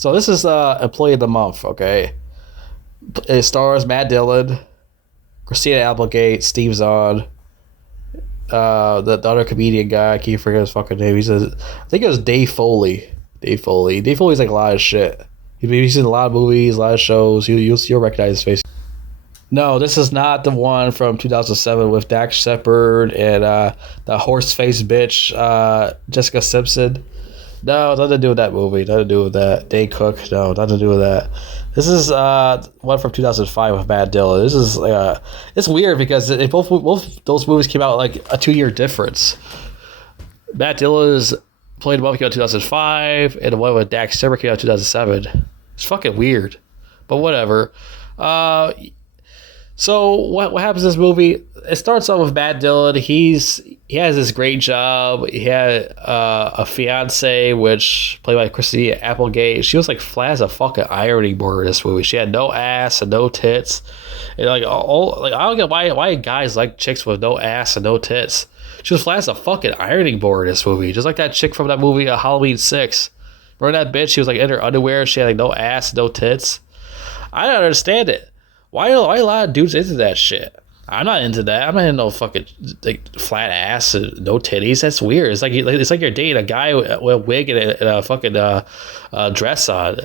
So this is Employee of the Month, okay? It stars Matt Dillon, Christina Applegate, Steve Zahn, the other comedian guy. I can't forget his fucking name. I think it was Dave Foley. Dave Foley. Dave Foley's like a lot of shit. He's in a lot of movies, a lot of shows. You'll recognize his face. No, this is not the one from 2007 with Dax Shepard and the horse-faced bitch, Jessica Simpson. No, nothing to do with that movie. Nothing to do with that. Dane Cook. No, nothing to do with that. This is one from 2005 with Matt Dillon. This is it's weird because both those movies came out like a 2-year difference. Matt Dillon's played one came out in 2005, and the one with Dax Shepard came out in 2007. It's fucking weird, but whatever. So what happens in this movie? It starts off with Matt Dillon. He has this great job. He had a fiance, which played by Christina Applegate. She was like flat as a fucking ironing board in this movie. She had no ass and no tits. And I don't get why guys like chicks with no ass and no tits. She was flat as a fucking ironing board in this movie, just like that chick from that movie Halloween 6. Remember that bitch? She was like in her underwear. She had like no ass, no tits. I don't understand it. Why a lot of dudes into that shit? I'm not into that. I'm not into no fucking like flat ass and no titties. That's weird. It's like you're dating a guy with a wig and a fucking dress on.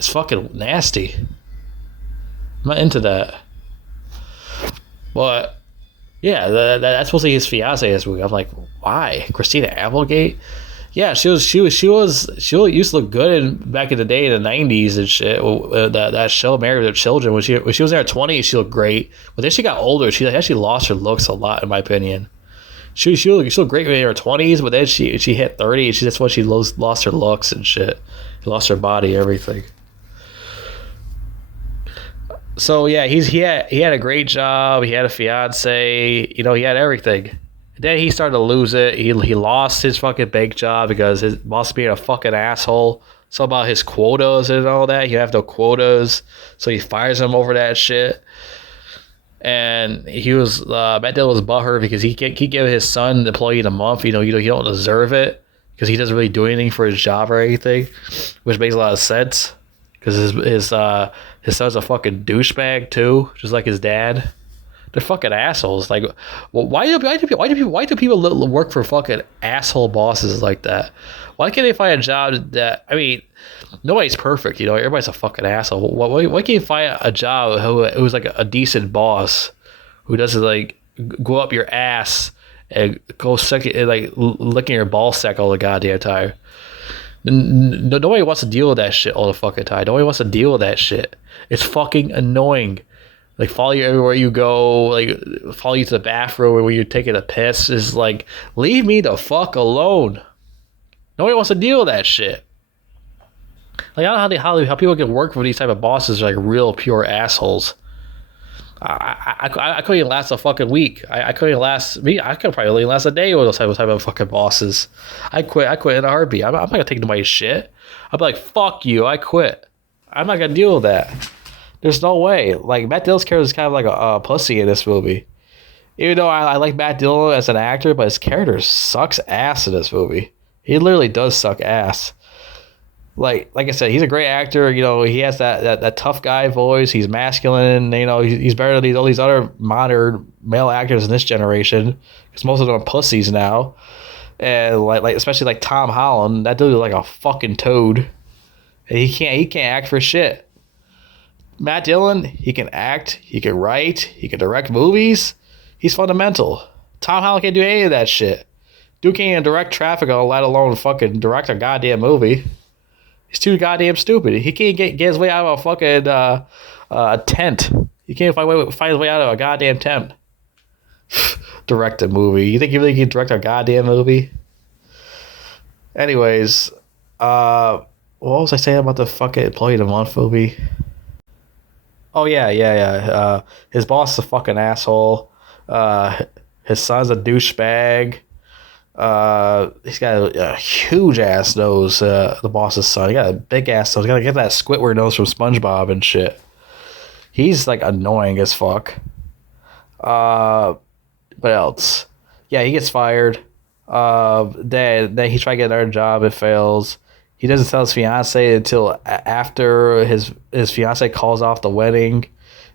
It's fucking nasty. I'm not into that. But yeah, that's supposed to be his fiance this week. I'm like, why? Christina Applegate? Yeah, she used to look good back in the day in the 90s and shit. That show Married with Children, when she was in her 20s, she looked great. But then she got older. She actually lost her looks a lot, in my opinion. She looked great in her 20s, but then she hit 30 and that's when she lost her looks and shit. She lost her body, everything. So yeah, he had a great job. He had a fiance. He had everything. Then he started to lose it. He lost his fucking bank job because his boss being a fucking asshole. So about his quotas and all that. He have no quotas, so he fires him over that shit. And he was Matt Dillon was butthurt because he gave his son Employee of the Month. He don't deserve it because he doesn't really do anything for his job or anything, which makes a lot of sense because his son's a fucking douchebag too, just like his dad. They're fucking assholes. Like, why do people work for fucking asshole bosses like that? Why can't they find a job that? I mean, nobody's perfect. Everybody's a fucking asshole. Why can't you find a job who's like a decent boss who doesn't like go up your ass and go second and like licking your ball sack all the goddamn time? Nobody wants to deal with that shit all the fucking time. Nobody wants to deal with that shit. It's fucking annoying. Like, follow you everywhere you go, like, follow you to the bathroom when you're taking a piss. Is like, leave me the fuck alone. Nobody wants to deal with that shit. Like, I don't know how people can work with these type of bosses, like, real pure assholes. I couldn't even last a fucking week. I couldn't even last, I could probably only last a day with those type of fucking bosses. I quit in a heartbeat. I'm not going to take nobody's shit. I'll be like, fuck you, I quit. I'm not going to deal with that. There's no way. Like, Matt Dillon's character is kind of like a pussy in this movie. Even though I like Matt Dillon as an actor, but his character sucks ass in this movie. He literally does suck ass. Like I said, he's a great actor. He has that tough guy voice. He's masculine. He's better than all these other modern male actors in this generation, because most of them are pussies now. And like especially like Tom Holland, that dude is like a fucking toad. And he can't act for shit. Matt Dillon, he can act, he can write, he can direct movies. He's fundamental. Tom Holland can't do any of that shit. Dude can't even direct Traffic, let alone fucking direct a goddamn movie. He's too goddamn stupid. He can't get his way out of a fucking tent. He can't find his way out of a goddamn tent. Direct a movie. You think he really can direct a goddamn movie? Anyways, what was I saying about the fucking Employee of the Month movie? Oh, yeah. His boss is a fucking asshole. His son's a douchebag. He's got a huge ass nose, the boss's son. He got a big ass nose. He got to get that Squidward nose from SpongeBob and shit. He's, like, annoying as fuck. What else? Yeah, he gets fired. Then he tried to get another job. It fails. He doesn't tell his fiance until after his fiance calls off the wedding.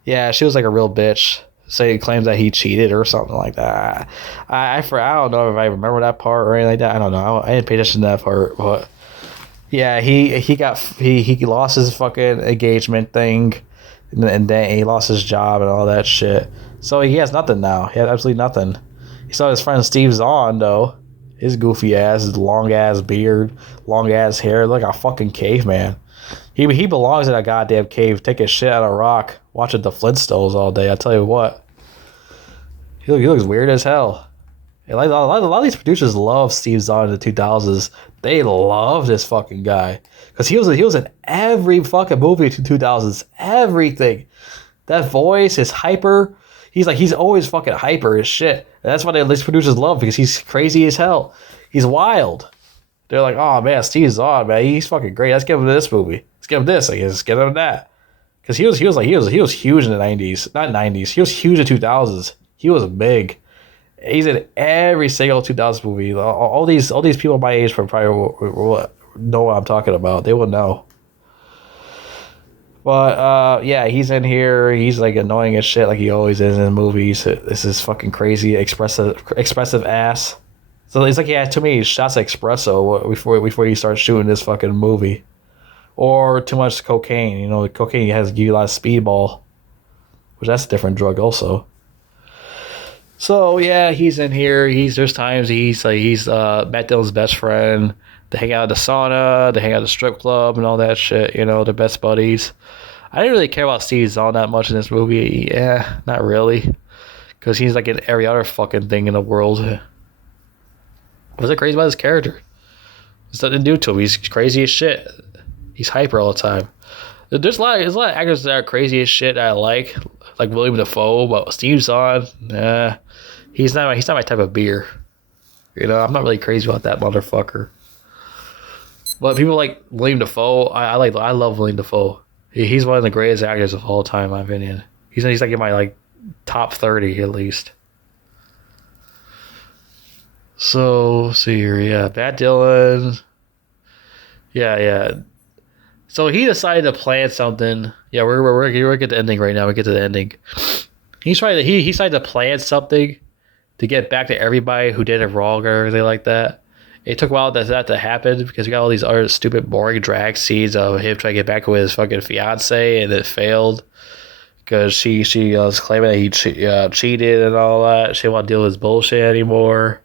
Yeah, she was like a real bitch. Say claims that he cheated or something like that. I don't know if I remember that part or anything like that. I don't know. I didn't pay attention to that part, but yeah, he lost his fucking engagement thing, and then he lost his job and all that shit. So he has nothing now. He had absolutely nothing. He saw his friend Steve Zahn though. His goofy ass, his long ass beard, long ass hair, like a fucking caveman. He belongs in a goddamn cave, taking shit out of rock, watching the Flintstones all day. I tell you what, he looks weird as hell. And like a lot of these producers love Steve Zahn in the 2000s. They love this fucking guy because he was in every fucking movie in the 2000s. Everything, that voice, his hyper. He's always fucking hyper as shit. And that's why these producers love him, because he's crazy as hell. He's wild. They're like, oh man, Steve Zahn, man, he's fucking great. Let's give him this movie. Let's give him this. I guess let's give him that. Because he was huge in the 90s, not 90s. He was huge in the 2000s. He was big. He's in every single 2000s movie. All these people my age probably will know what I'm talking about. They will know. But yeah, he's in here. He's like annoying as shit, like he always is in movies. This is fucking crazy, expressive ass. So it's like he had too many shots of espresso before he starts shooting this fucking movie, or too much cocaine. You know, cocaine has give you a lot of speedball, which that's a different drug also. So yeah, he's in here. There's times he's Matt Dillon's best friend. They hang out at the sauna, they hang out at the strip club and all that shit, you know, they're best buddies. I didn't really care about Steve Zahn that much in this movie. Yeah, not really. Because he's like in every other fucking thing in the world. I wasn't crazy about his character. There's nothing to do to him. He's crazy as shit. He's hyper all the time. There's a lot of actors that are crazy as shit that I like William Dafoe, but Steve Zahn, nah, he's not my type of beer. You know, I'm not really crazy about that motherfucker. But people like William Dafoe. I love William Dafoe. He's one of the greatest actors of all time, in my opinion. He's like in my like top 30 at least. So see here, yeah, Matt Dillon. Yeah. So he decided to plan something. Yeah, we're get the ending right now. We get to the ending. He decided to plan something to get back to everybody who did it wrong or anything like that. It took a while for that to happen because we got all these other stupid, boring drag scenes of him trying to get back with his fucking fiance, and it failed because she was claiming that he cheated and all that. She didn't want to deal with his bullshit anymore.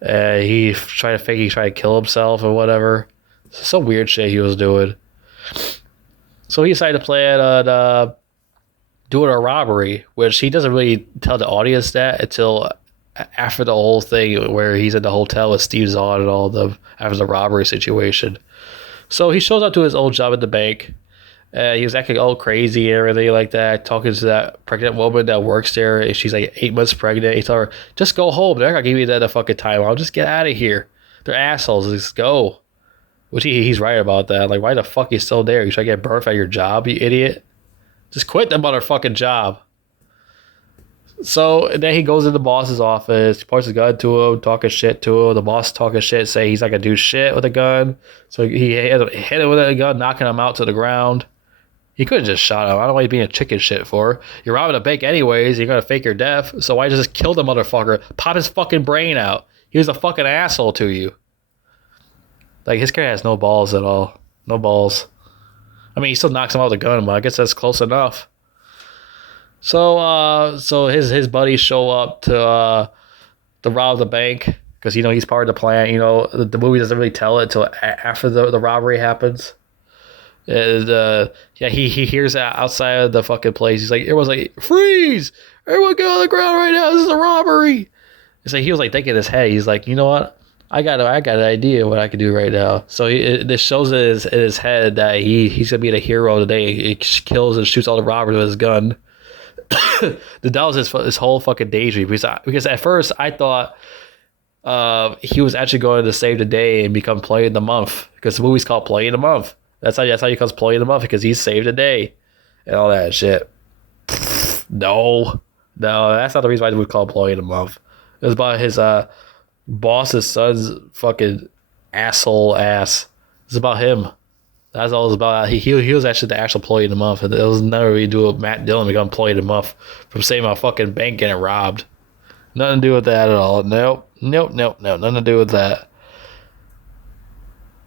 He tried to kill himself or whatever. Some weird shit he was doing. So he decided to plan on doing a robbery, which he doesn't really tell the audience that until after the whole thing where he's in the hotel with Steve Zahn and all of them after the robbery situation. So he shows up to his old job at the bank. He was acting all crazy and everything like that, talking to that pregnant woman that works there. And she's like 8 months pregnant. He told her, just go home. They're not going to give you that fucking time. I'll just get out of here. They're assholes. Just go. Which he's right about that. Like, why the fuck are you still there? You try to get birth at your job, you idiot? Just quit the motherfucking job. So then he goes in the boss's office, points his gun to him, talking shit to him. The boss talking shit, say he's not gonna do shit with a gun. So he hit him with a gun, knocking him out to the ground. He could have just shot him. I don't know why you're being a chicken shit for. You're robbing a bank anyways. You're gonna fake your death. So why just kill the motherfucker? Pop his fucking brain out. He was a fucking asshole to you. Like, his character has no balls at all. No balls. I mean, he still knocks him out with a gun, but I guess that's close enough. So his buddies show up to rob the bank because, you know, he's part of the plan. You know, the movie doesn't really tell it until after the robbery happens. And he hears that outside of the fucking place. He's like, everyone's like, freeze! Everyone get on the ground right now. This is a robbery. It's like he was like thinking in his head. He's like, you know what? I got an idea of what I can do right now. So this shows in his head that he's gonna be the hero today. He kills and shoots all the robbers with his gun. That was his whole fucking daydream. Because at first I thought he was actually going to save the day and become Play of the Month, because the movie's called Play of the Month. That's how he becomes Play of the Month, because he saved the day and all that shit. No, that's not the reason why the movie called Play of the Month. It was about his boss's son's fucking asshole ass It's about him. That's all it was about. He was actually the actual employee of the month. It was never really do with Matt Dillon become employee of the month from saving my fucking bank getting robbed. Nothing to do with that at all. Nope. Nothing to do with that.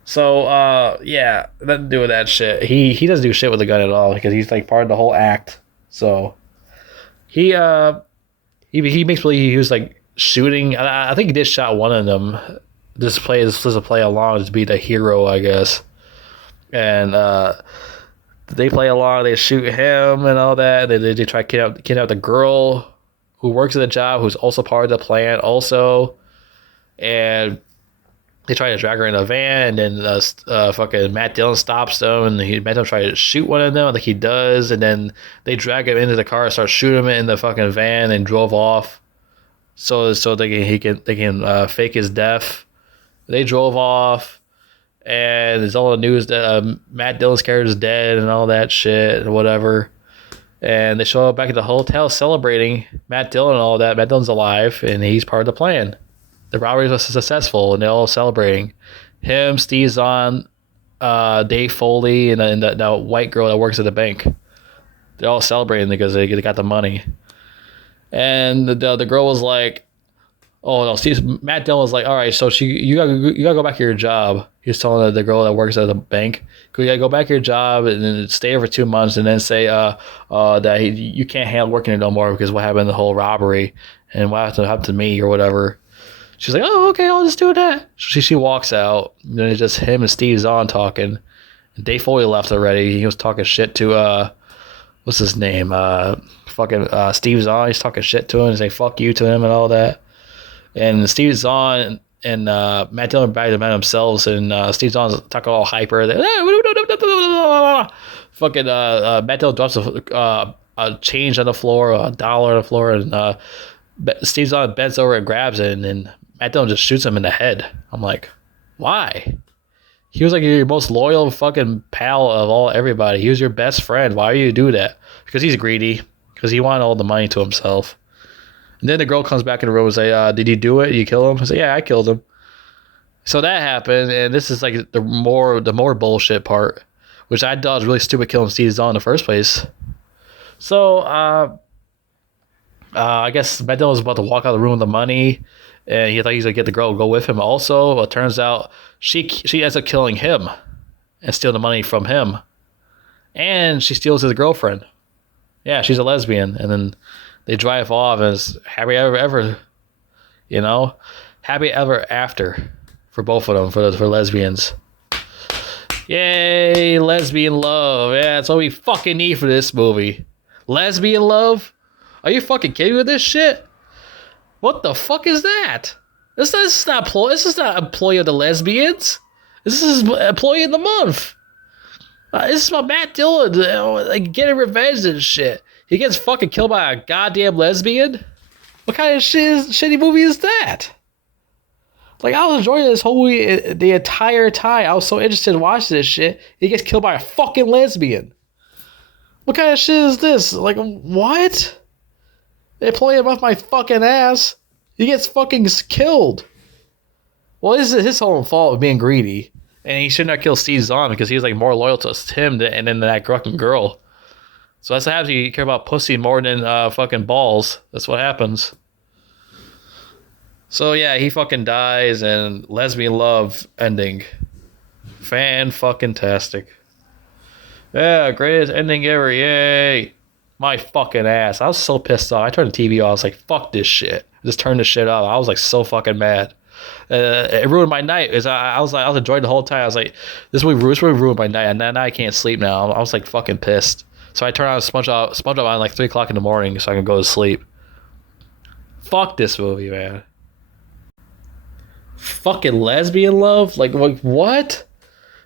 So, yeah, nothing to do with that shit. He doesn't do shit with the gun at all because he's like part of the whole act. So, he makes believe he was like shooting. I think he did shot one of them. This to play along to be the hero, I guess. And they play along. They shoot him and all that. They try to kidnap the girl who works at the job, who's also part of the plan, also. And they try to drag her in a van, and then fucking Matt Dillon stops them, and Matt Dillon tries to shoot one of them, like he does, and then they drag him into the car and start shooting him in the fucking van and drove off, so they can fake his death. They drove off, and there's all the news that Matt Dillon's character is dead and all that shit and whatever. And they show up back at the hotel celebrating Matt Dillon and all that. Matt Dillon's alive, and he's part of the plan. The robbery was successful, and they're all celebrating. Him, Steve Zahn, Dave Foley, and that white girl that works at the bank. They're all celebrating because they got the money. And the girl was like, "Oh no!" Matt Dillon was like, "All right, so you gotta go back to your job." He was telling the girl that works at the bank, "You gotta go back to your job and then stay there for 2 months, and then say that you can't handle working there no more because what happened in the whole robbery and what happened to me or whatever." She's like, "Oh, okay, I'll just do that." She walks out. And then it's just him and Steve Zahn talking. And Dave Foley left already. He was talking shit to what's his name? Steve Zahn. He's talking shit to him and saying "fuck you" to him and all that. And Steve Zahn and Matt Dillon back to themselves, and Steve Zahn's talking all hyper. Fucking Matt Dillon drops a change on the floor, $1 on the floor, and Steve Zahn bends over and grabs it, and then Matt Dillon just shoots him in the head. I'm like, why? He was like your most loyal fucking pal of everybody. He was your best friend. Why do you do that? Because he's greedy. Because he wanted all the money to himself. And then the girl comes back in the room and say, "Did you do it? Did you kill him?" I say, "Yeah, I killed him." So that happened, and this is like the more bullshit part, which I thought was really stupid killing Steve Zahn in the first place. So I guess Matt Dillon was about to walk out of the room with the money, and he thought he was gonna get the girl to go with him. Also, well, it turns out she ends up killing him and stealing the money from him, and she steals his girlfriend. Yeah, she's a lesbian, and then they drive off, and it's happy ever, you know, happy ever after for both of them, for lesbians. Yay, lesbian love. Yeah, that's what we fucking need for this movie. Lesbian love? Are you fucking kidding me with this shit? What the fuck is that? This is not employee of the lesbians. This is employee of the month. This is about Matt Dillon, like getting revenge and shit. He gets fucking killed by a goddamn lesbian? What kind of shitty movie is that? Like, I was enjoying this whole movie the entire time. I was so interested in watching this shit. He gets killed by a fucking lesbian. What kind of shit is this? Like, what? They play him off my fucking ass. He gets fucking killed. Well, this is his whole fault of being greedy. And he should not kill Steve Zahn because he was like more loyal to him and then that fucking girl. So that's what happens. You care about pussy more than fucking balls. That's what happens. So yeah, he fucking dies, and lesbian love ending. Fan-fucking-tastic. Yeah, greatest ending ever, yay. My fucking ass. I was so pissed off. I turned the TV off. I was like, fuck this shit. I just turned this shit off. I was like so fucking mad. It ruined my night. I was enjoying the whole time. I was like, this movie ruined my night, and now I can't sleep now. I was like fucking pissed. So I turned on SpongeBob on like 3 o'clock in the morning so I can go to sleep. Fuck this movie, man. Fucking lesbian love? Like what?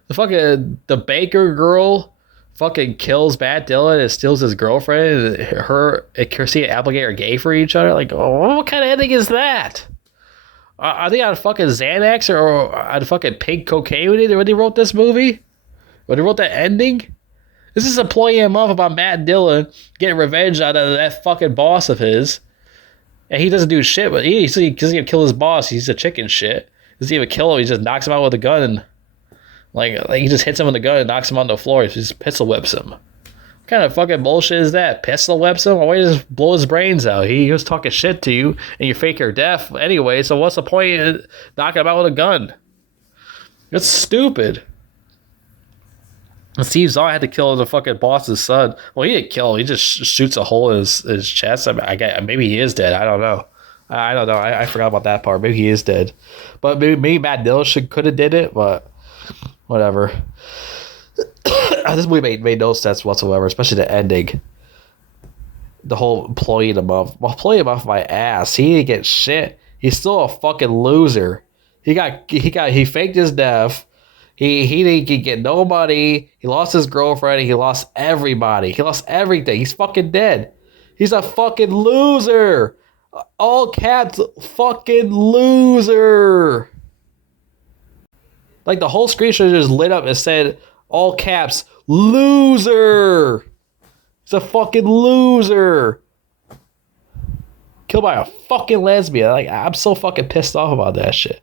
The baker girl fucking kills Matt Dillon and steals his girlfriend, and her and Kirsty and Applegate are gay for each other? Like, what kind of ending is that? Are they on fucking Xanax or on fucking pink cocaine when they wrote this movie? When they wrote that ending? This is employee a month about Matt Dillon getting revenge out of that fucking boss of his. And he doesn't do shit, but he doesn't even kill his boss. He's a chicken shit. He doesn't even kill him. He just knocks him out with a gun. Like he just hits him with the gun and knocks him on the floor. He just pistol whips him. What kind of fucking bullshit is that? Pistol whips him? Why don't you just blow his brains out? He was talking shit to you, and you fake your death anyway, so what's the point in knocking him out with a gun? It's stupid. And Steve Zahn had to kill the fucking boss's son. Well, he didn't kill him. He just shoots a hole in his chest. Maybe he is dead. I don't know. I don't know. I forgot about that part. Maybe he is dead. But maybe Matt Dillon could have did it, but whatever. This movie made no sense whatsoever, especially the ending. The whole employing him off. Well, employing him off my ass. He didn't get shit. He's still a fucking loser. He faked his death. He didn't get no money. He lost his girlfriend. He lost everybody. He lost everything. He's fucking dead. He's a fucking loser. All caps, fucking loser. Like the whole screen should have just lit up and said, all caps, loser. He's a fucking loser. Killed by a fucking lesbian. Like, I'm so fucking pissed off about that shit.